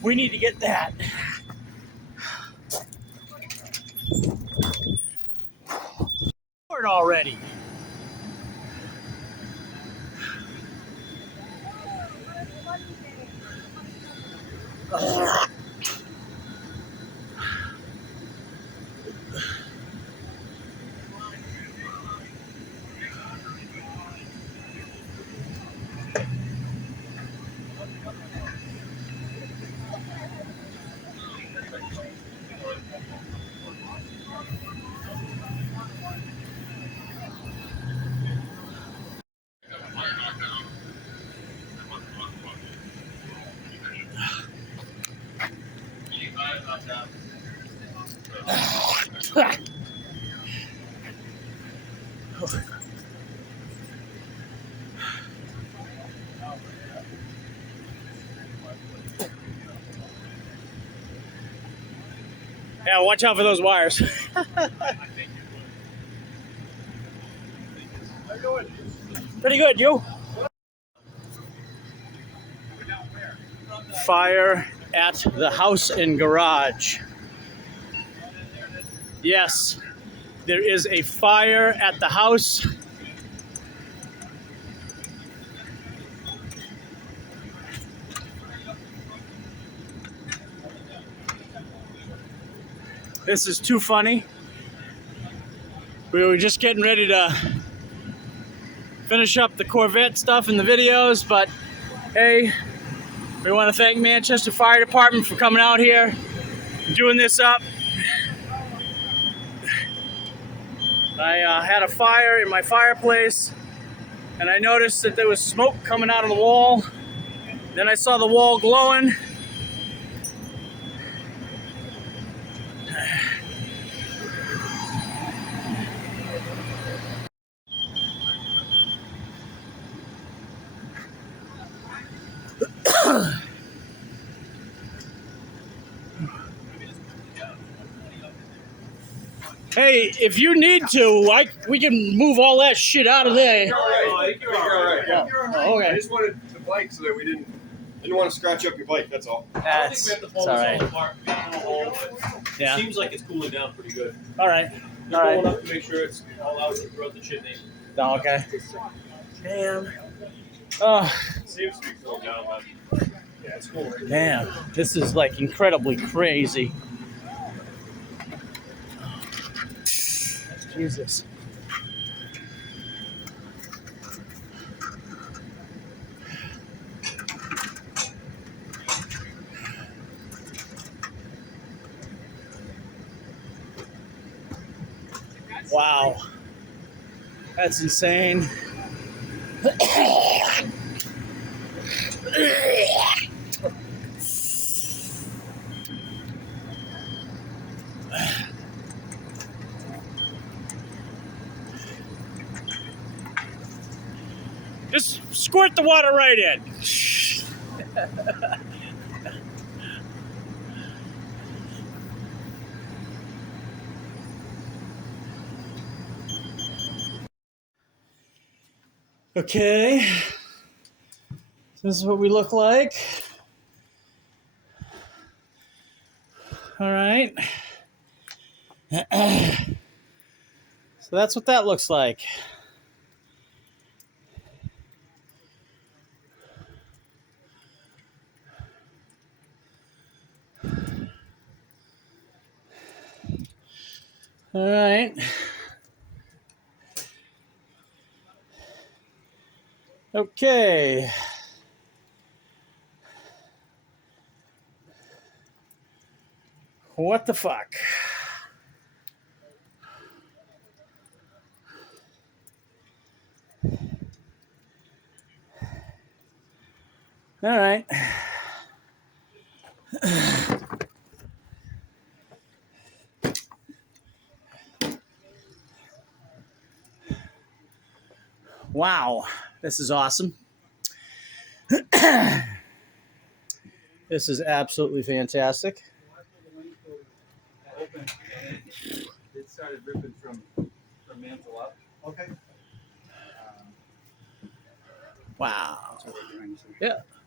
We need to get that. Already. Yeah, watch out for those wires. Pretty good, you? Fire at the house and garage. Yes, there is a fire at the house. This is too funny. We were just getting ready to finish up the Corvette stuff in the videos, but hey, we want to thank Manchester Fire Department for coming out here and doing this up. I had a fire in my fireplace, and I noticed that there was smoke coming out of the wall. Then I saw the wall glowing. Hey, if you need to, we can move all that shit out of there. You're all right. You're all right. Yeah. Oh, okay. I just wanted the bike so that we didn't want to scratch up your bike. That's all. That's all right. Yeah. Seems like it's cooling down pretty good. All right. Just rolling up to make sure it's all out throughout the chimney. Oh, okay. Damn. Oh. It seems to be cooling down, but yeah, it's cool. Right? Man, this is like incredibly crazy. Jesus. Wow. That's insane. Just squirt the water right in. Okay. This is what we look like. All right. So that's what that looks like. All right. Okay. What the fuck? All right. Wow, this is awesome. This is absolutely fantastic. Open. It started ripping from mantle up. Okay. Wow. That's what we're doing. So. Yeah.